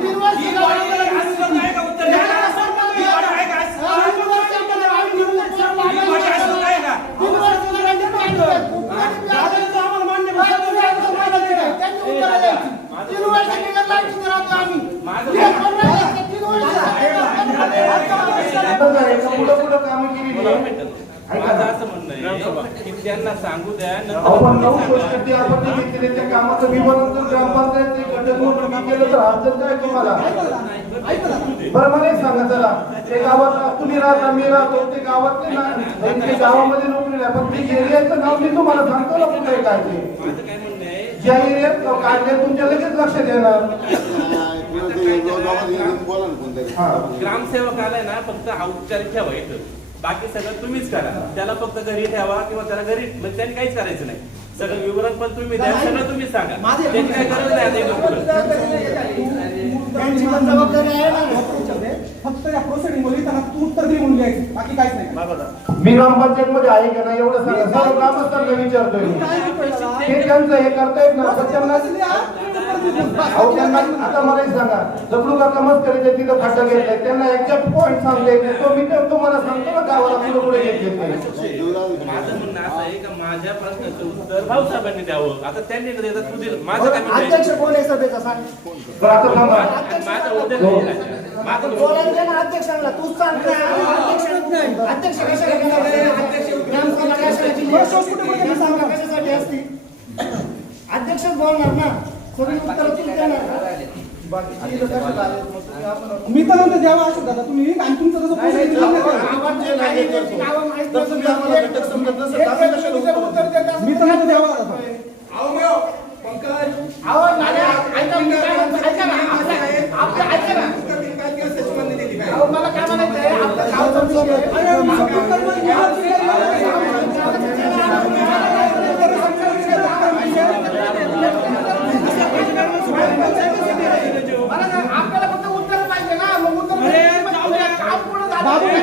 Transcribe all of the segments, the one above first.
3 वर्ष असं काय का उत्तर द्या ही वाढ आहे का 3 वर्ष असं काय का 3 वर्ष आम्हाला मान्य त्यांनी उत्तर द्यायची 3 वर्ष निघत लागली राहतो आम्ही पुढं काम केली माझं असं म्हणणं आहे की त्यांना सांगू द्या आपण 9 वर्षाची आपण केलेल्या कामाचं विवरण जर ग्रामपंचायत ते गटमूळ केलं तर अडचण काय तुम्हाला बरं मला एक सांगा जरा ते गावात तुम्ही राहता मी राहतो ते गावातले ना ते गावामध्ये नोकरी नाही पण ते एरियाचं नाव मी तुम्हाला सांगतो ना कुठे काय ते माझं काय म्हणणं आहे ज्या एरियात काढले तुमच्या लगेच लक्षात येणार ग्रामसेवक आलाय ना फक्त औपचारिक ठेवा इथं बाकी सगळं तुम्हीच करा त्याला फक्त घरी ठेवा किंवा त्याला घरी म्हणजे त्यांनी काहीच करायचं नाही सगळं विवरण पण तुम्ही द्या सगळं तुम्हीच सांगा त्यांची काही गरज नाही जबाबदारी आहे ना फक्त या प्रोसिडिंग मध्ये त्यांना तू उत्तर दे म्हणून घ्यायचं बाकी काहीच नाही मी ग्रामपंचायत मध्ये आहे का नाही एवढं सांगा सर्व ग्रामस्थांना विचारतोय हे त्यांचं हे करतायत ना तर त्यांना आता मला एक सांगा दगडू काका मस्करीचे तिथं फाटा घेतलाय त्यांना एक्झॅक्ट पॉईंट सांगता येत तो मी तुम्हाला सांगतो ना गावाला पुढे पुढे घेतले माझं म्हणणं असं आहे का माझ्या प्रश्नाचं उत्तर भाऊसाहेबांनी द्यावं आता त्यांनी देतात तू दिलं माझं काय म्हणणं अध्यक्ष कोण आहे सभेचा सांग माझा उद्योग माझं बोलायला ना अध्यक्षांना तूच सांग अध्यक्ष कशासाठी असते अध्यक्षच बोलणार ना सगळी उत्तर तूच देणार मी तर म्हणतो द्यावा अशोक दादा तुम्ही आणि तुमचं तसं मी तर म्हणतो द्यावा मला काय म्हणायचं आपल्याला फक्त उत्तर पाहिजे ना मग उत्तर काम पूर्ण आपल्याला काम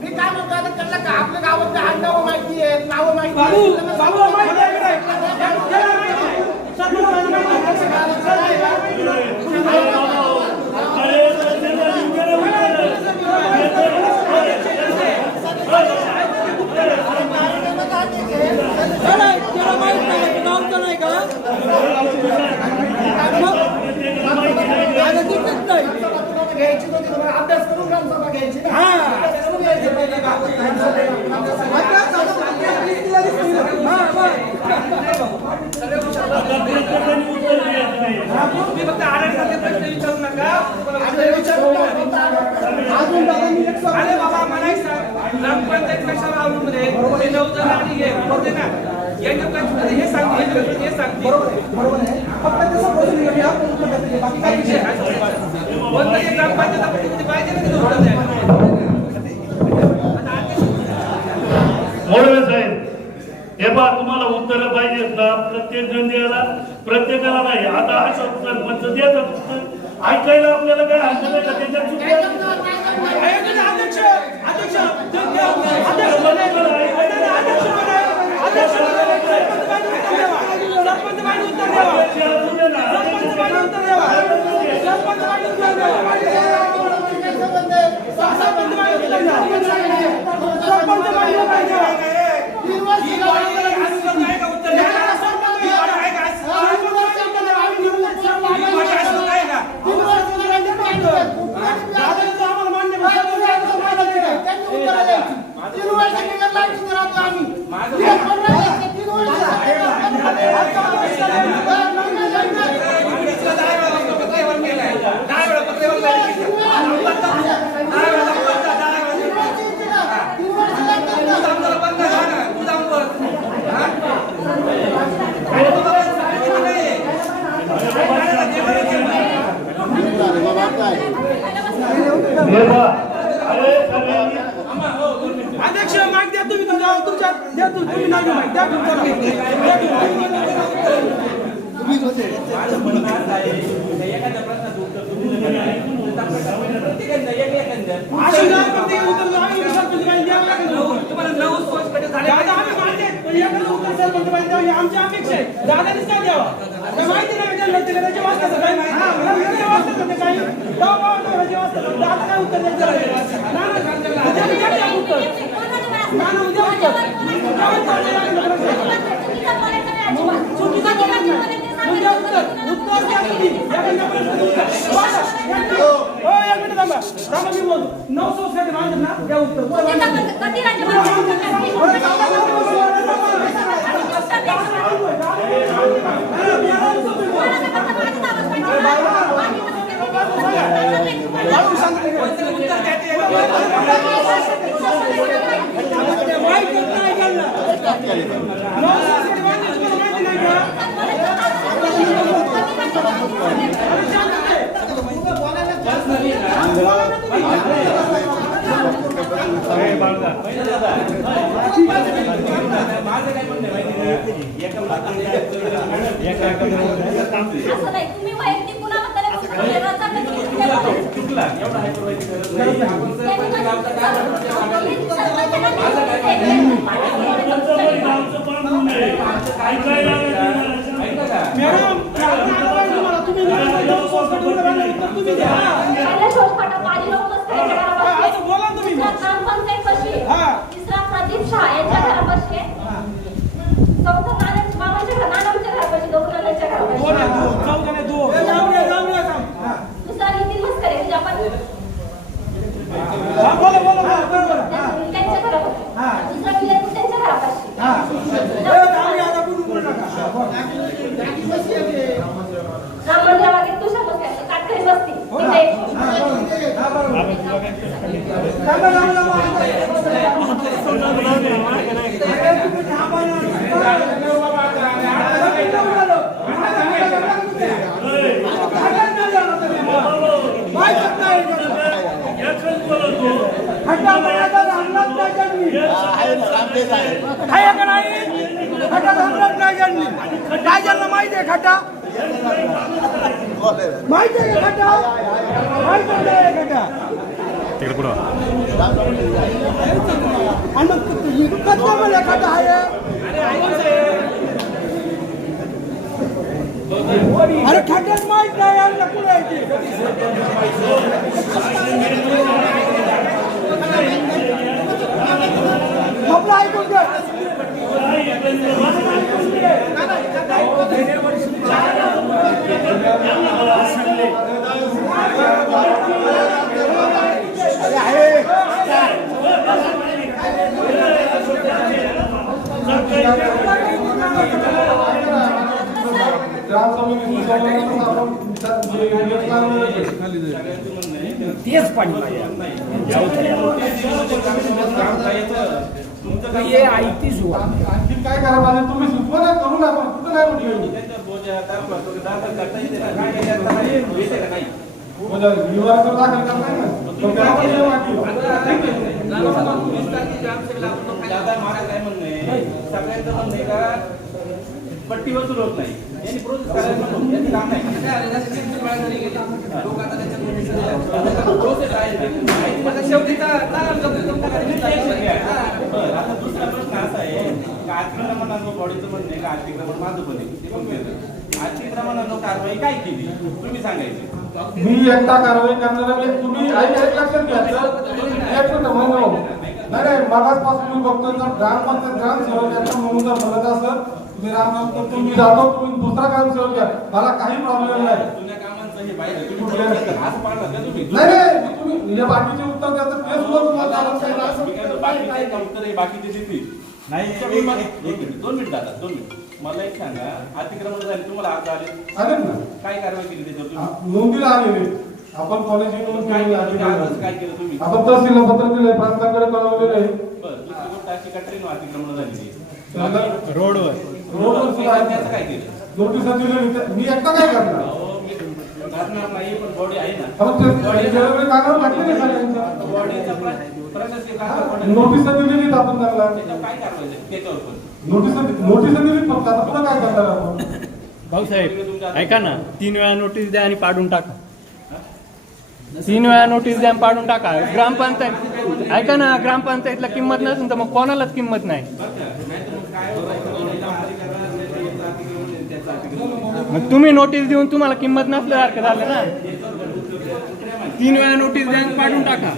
मी काय म्हणतो आपल्या गावातल्या आडनावं माहिती आहे नावं माहिती घ्यायची होती तुम्हाला अभ्यास करून ग्रामसभा घ्यायची फक्त आरक्षणाचे प्रश्न विचारू नका अरे बाबा मला एक सांग ग्रामपंचायत कशाला अवलंबून आहे हे 9 जण आणि हे होते ना हे सांगते हे सांगते बरोबर आहे फक्त त्याचा प्रोसिजर बाकी काही विषय कोणत्याही ग्रामपंचायत पाहिजे ना तिथे उत्तर द्यायला मोडवे साहेब हे बा तुम्हाला उत्तर पाहिजेत ना प्रत्येक जण द्यायला प्रत्येकाला नाही आता असं सरपंच देतात उत्तर ऐकायला आपल्याला काय हरकत आहे का त्याच्यात चुकी आम्ही अरे सगळ्यांनी अध्यक्ष माहिती द्या तुम्ही तुमच्या द्या तुम्ही नाही माहिती द्या माझं म्हणणं असं आहे, एखाद्या प्रश्नाचं उत्तर तुम्ही जर दिलं नाही, प्रत्येकाचं एक आमची अपेक्षा आहे दादानीच काय द्यावा माहिती नाही त्याच्या वाचता काही माहिती वाचतात काही दादा काय उत्तर माझं काय म्हणणं माहिती असं नाही तुम्ही वैयक्तिक गुणाबद्दल चुकला एवढा हायपरवाईज करत नाही आपण सरपंच गावचा काय तिसरा प्रदीप शाह यांच्या घरापाशी चौथा मामाच्या नानाच्या घरापाशी दोघांच्या घरापाशी दुसरा नितीन मस्करे म्हणजे आपण त्यांच्या घरापाशी दुसरा विजय त्यांच्या घरापाशी राम मंदिरामागे तुषार मस्करे काटकरी वस्ती माहिती आहे खड्डा माहिती आहे खड्डा माहिती आहे खड्डा तिकडे पुढं आणि खड्डा आहे अरे खड्ड्यात माहित नाही यांना कुठे आहे आपलं ऐकून घ्या तेच पाणी काय करा पाहिजे तुम्ही सुचवा ना करू ना पण कुठं नाही म्हटलं दाखल करताय सगळ्यांचं म्हणणं आहे का पट्टी वसूल होत नाही यांनी प्रोसेस करायला नको यांनी काम नाही प्रोसेस आहे आता दुसरा प्रश्न असा आहे की अतिक्रमणांनो बॉडीचं म्हणणं आहे का अतिक्रमण माझं पण आहे ते पण केलं अतिक्रमणांनो कारवाई काय केली तुम्ही सांगायची मी एकटा कारवाई करणार तुम्ही लक्षात घ्यायचं नाही मागासपासून मी बघतो जर ग्रामपंचायत ग्रामसेवक यांना म्हणून जर म्हणत असत तुम्ही रामनाम तर तुम्ही जातो तुम्ही दुसरा ग्रामसेवक घ्या मला काही प्रॉब्लेम नाही जुन्या कामांचं हे बाहेर असं पाडलं का तुम्ही नाही तुम्ही बाकीचे उत्तर द्यायचं ते सुद्धा तुम्हाला बाकीचे उत्तर बाकीचे देतील नाही एक मिनिट 2 मिनिट आता 2 मिनिट मला एक सांगा अतिक्रमण झाले तुम्हाला आज आले आले ना काय कारवाई केली त्याच्यावर तुम्ही नोंदीला आलेले आपण कॉलेज येऊन काय केलं तुम्ही आपण तहसीलला पत्र दिलंय प्रांताकडे कळवलेलं आहे बरं दुसरी गोष्ट अशी कटरीन अतिक्रमण झालेली रोडवर सुद्धा त्याचं काय केलं नोटिसा दिलेली मी एकटा काय करणार अहो, मी करणार नाही पण बॉडी आहे ना अहो, ते कागद घातलेले सगळ्यांच्या बॉडीचा प्रशासकीय कारभार नोटिसा दिलेली आपण त्यांना त्याच्यावर काय कारवाई झाली? त्याच्यावर पण नोटिसा दिली फक्त आता पुन्हा काय करणार आपण भाऊसाहेब ऐका ना 3 वेळा नोटीस द्या आणि पाडून टाका 3 वेळा नोटीस द्या आणि पाडून टाका ग्रामपंचायत ऐका ना ग्रामपंचायतला किंमत नसेल तर मग कोणालाच किंमत नाही मग तुम्ही नोटीस देऊन तुम्हाला किंमत नसल्यासारखं झालं ना 3 वेळा नोटीस द्या आणि पाडून टाका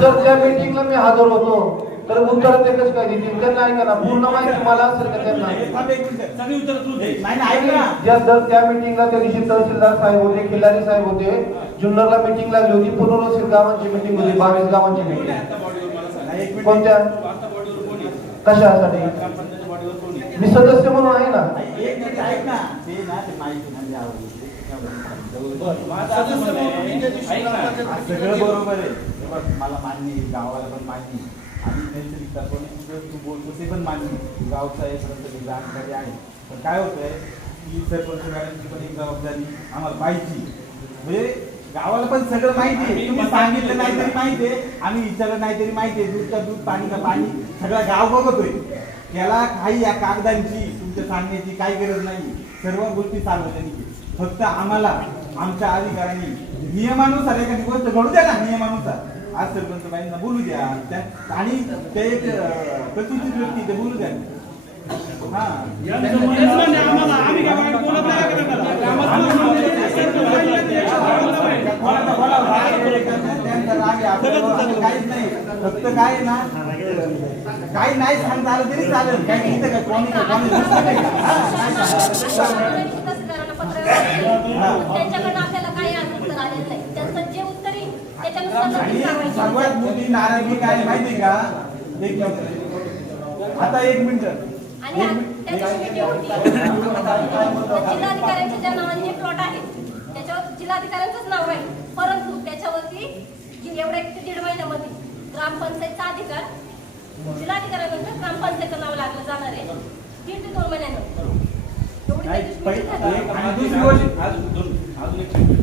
जर त्या मीटिंगला मी हजर होतो तर उत्तर ते कसं काय देतील त्यांना ऐका ना पूर्ण माहिती मला असेल का त्यांना सगळी उत्तर तू दे जर त्या मीटिंगला त्या दिवशी तहसीलदार साहेब होते खिल्लारी साहेब होते जुन्नरला मीटिंग लागली होती पुनर्वसित गावांची मीटिंग होती 22 गावांची मीटिंग कोणत्या कशासाठी मी सदस्य म्हणून आहे ना सगळं बरोबर आहे मला मान्य आहे गावाला पण मान्य आहे आणि नैसर्गिक तू बोलतो ते पण मान्य आहे गावचा एक जानकारी आहे पण काय होतंय की सरपंच मॅडमची पण एक जबाबदारी आम्हाला पाहिजे म्हणजे गावाला पण सगळं माहिती आहे तुम्ही सांगितलं नाही तरी माहिती आहे आम्ही विचारलं नाही तरी माहिती आहे दूधचा दूध पाणी का पाणी सगळं गाव बघतोय त्याला काही या कागदांची तुमच्या सांगण्याची काही गरज नाही सर्व गोष्टी सार्वजनिक आहे फक्त आम्हाला आमच्या अधिकाऱ्यांनी नियमानुसार एखादी गोष्ट घडू द्या ना नियमानुसार आज सरपंच बाईंना बोलू द्या आणि ते एक प्रतिष्ठित व्यक्ती ते बोलू द्या हा काहीच नाही फक्त काय ना काही नाही सांगता आलं तरी चालेल काही इथं काय कोणी त्यांच्याकडनं आपल्याला काही उत्तर आलेलं नाही त्यांचं जे उत्तर येईल त्याच्यानुसार सर्वात मोठी नाराजगी काय माहिती का आता 1 मिनिट आणि त्याची मीटिंग होती जिल्हाधिकाऱ्यांच्या ज्या नावाने हे प्लॉट आहे त्याच्यावर जिल्हाधिकाऱ्यांचंच नाव आहे परंतु त्याच्यावरती एवढ्या 1.5 महिन्यामध्ये ग्रामपंचायतचा अधिकार जिल्हाधिकाऱ्यांनंतर ग्रामपंचायतचं नाव लागलं जाणार आहे 1.5 ते 2 महिन्यानंतर अजून एक तुम्ही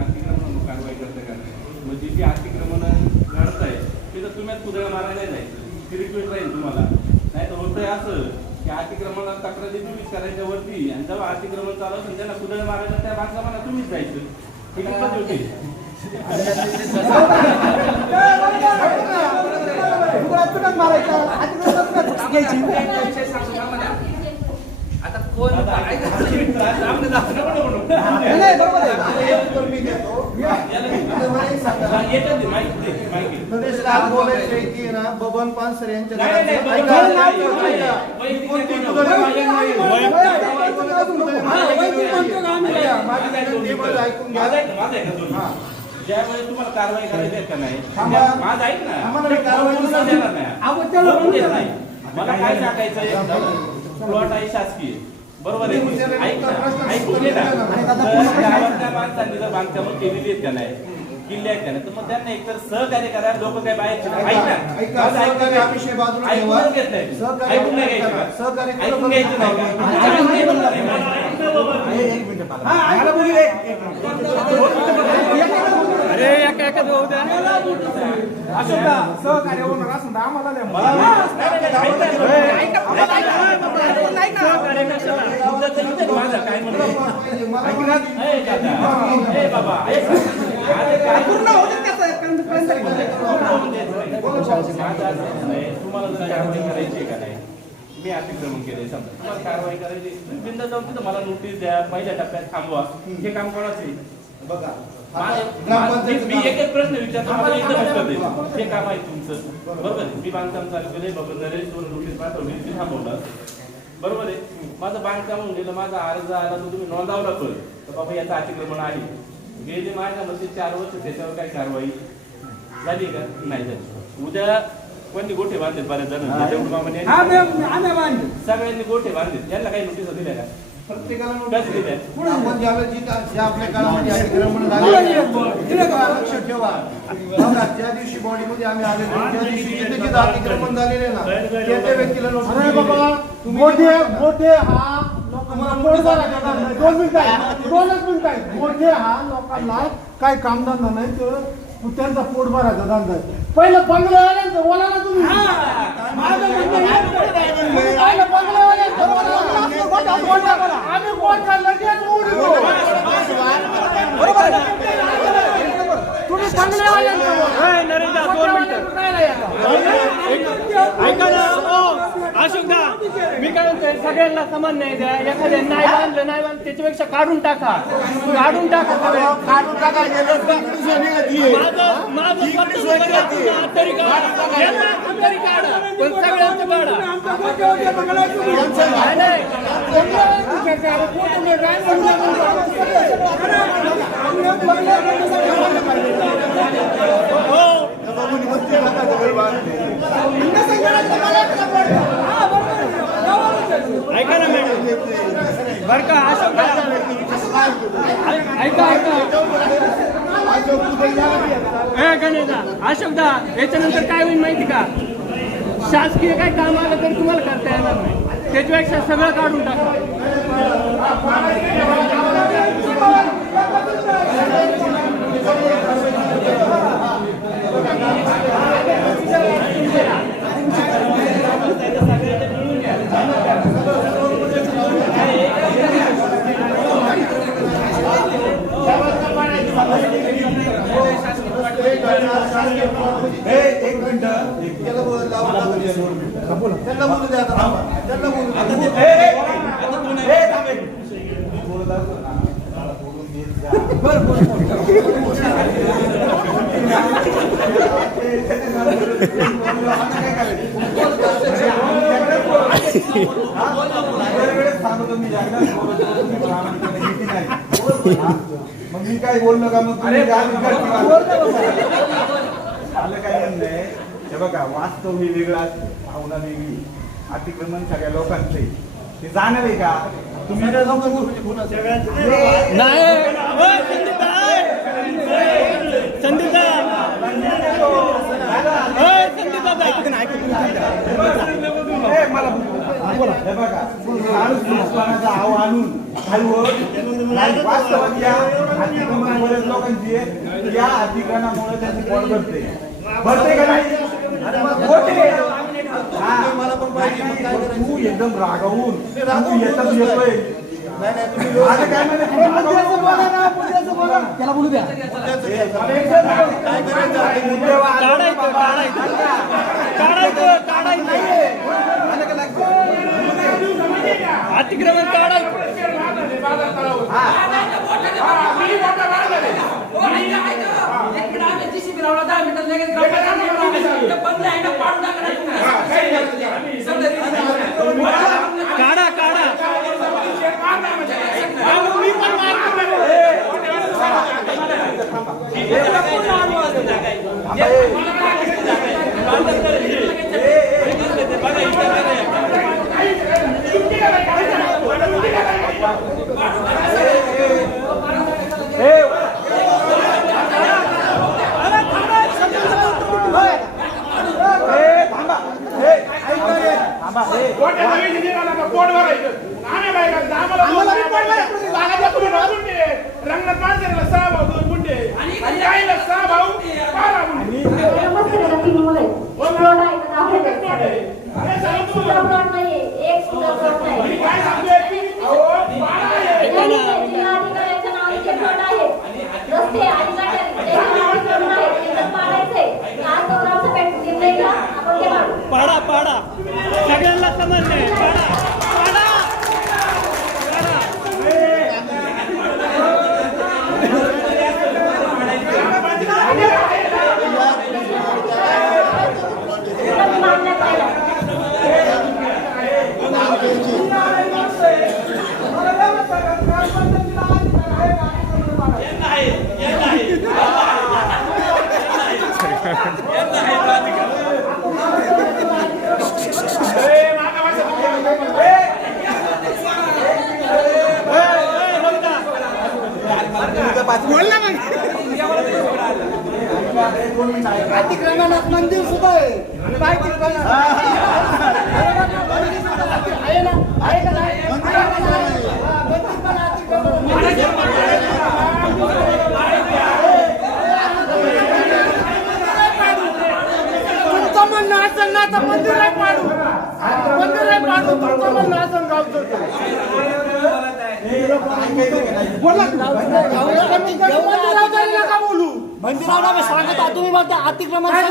अतिक्रमण कारवाई करता का म्हणजे जी अतिक्रमण घडत आहे ते तर तुम्ही कुदळ मारायला जायचं ती रिक्वेस्ट राहील तुम्हाला नाही तर होतंय असं की अतिक्रमणाला तक्रारी तुम्हीच करायच्या वरती आणि जेव्हा अतिक्रमण चालू असेल त्यांना कुदळ मारायला त्या बांधकामाला तुम्हीच जायचं ही किंमत होती आता कोण बबन पानसर यांच्या ऐकून घ्या ज्यावेळेस तुम्हाला कारवाई करायची आहे का नाही माझं ऐक ना मला काय टाकायचं प्लॉट आहे शासकीय बरोबर आहे ऐक ना ऐकून घे ना गावातल्या माणसांनी जर बांधकामं केलेली आहेत का नाही किल्ले आहेत का नाही तर मग त्यांना एकतर सहकार्य करा लोक काय बाहेरचे ऐक ना ऐकून घेत नाही ऐकून नाही घ्यायचं ऐकून घ्यायचं अरे एका भाऊ द्या सहकार्य होणार असून आम्हाला माझं काय म्हणणं बाबा तुम्हाला जर कारवाई करायची का नाही मी अतिक्रमण केलंय समजा तुम्हाला कारवाई करायची बिंदा जाऊन तिथं मला नोटीस द्या पहिल्या टप्प्यात थांबवा हे काम कोणाचं आहे बघा मी एकच प्रश्न विचारतो मला इथं उत्तर दे हे काम आहे तुमचं बरोबर मी बांधकाम चालू केलंय बाबा नरेश नोटीस पाठवली ती थांबवलं बरोबर आहे. माझं बांधकाम होऊन गेलं, माझा अर्ज आला तर तुम्ही नोंदावला पण तर बाबा याचं अतिक्रमण आहे. गेले माझ्या मते 4 वर्ष त्याच्यावर काही कारवाई झाली का? नाही झाली. उद्या कोणी गोठे बांधले बऱ्याच जण सगळ्यांनी गोठे बांधले, यांना काही नोटीस दिल्या का? प्रत्येकाला कसं दिल्या? आपण ज्यावेळेस जे आपल्या काळामध्ये अतिक्रमण झाले लक्षात ठेवा. बघा, ज्या दिवशी बॉडीमध्ये आम्ही आलेलो त्या दिवशी जिथे जिथे अतिक्रमण झालेले ना त्या त्या व्यक्तीला नोटीस बाबा मोठे हा लोकांना पोटभराचा धंदा आहे. 2 मिनिटं आहे, 2च मिनिटं आहे. मोठे हा लोकांना काय कामधंदा नाही तर त्यांचा पोटभराचा धंदा आहे. पहिलं बंगल्यावाल्यांचं बोला ना तुम्ही. माझं म्हणणं आहे, पहिलं बंगल्यावाल्यांचं बोला. आम्ही गोठा लगेच उडवू. बरोबर आहे. तुम्ही बंगल्यावाल्यांचं बोला. नरेंद्र 2 मिनिटं ऐका ना. अशोकदा, मी काय म्हणतोय, सगळ्यांना समान नाही द्या. एखाद्या नाही बांधलं त्याच्यापेक्षा काढून टाका सगळं. काढून टाका. माझं तरी काढा, पण सगळ्यांचं काढा. ऐका ना मॅडम, बरं का अशोक, ऐका अशोकदा, याच्यानंतर काय होईल माहिती का? शासकीय काय काम आलं तर तुम्हाला करता येणार नाही, त्याच्यापेक्षा सगळं काढून टाका. एक मिनिट त्याला बोलू द्या. त्यांना बोलू मग मी काय बोललो का? मग आलं काय म्हणणं हे बघा, वास्तव हे वेगळं असतं, भावना वेगळी. अतिक्रमण सगळ्या लोकांचं आहे, ते जाणार आहे का? तुम्ही आव आणून वास्तवात या अतिक्रमणामुळे लोकांची या अतिक्रमणामुळे त्यांची पोट भरते का नाही? मला पण पाहिजे. तू एकदम रागावून तू येतोय. त्याला बोलू द्या. अतिक्रमण काढायचं. काढा काढा. पाडा पाडा सगळ्यांना समान नाही. पाडा पाडा पाडा यांना आहे तो अधिकार. अतिक्रमणात मंदिर सुद्धा आहे काय आहे ना आहे का नाही तुमचं म्हणणं असेल ना तर मंदिर आहे पाडू मंदिर आहे पाडू तुमचं म्हणणं असेल गावचं नका बोलू मंदिराला सांगत आहात तुम्ही म्हणता अतिक्रमण काय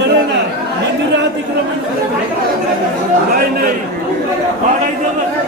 मंदिरात अतिक्रमण नाही पाडायचं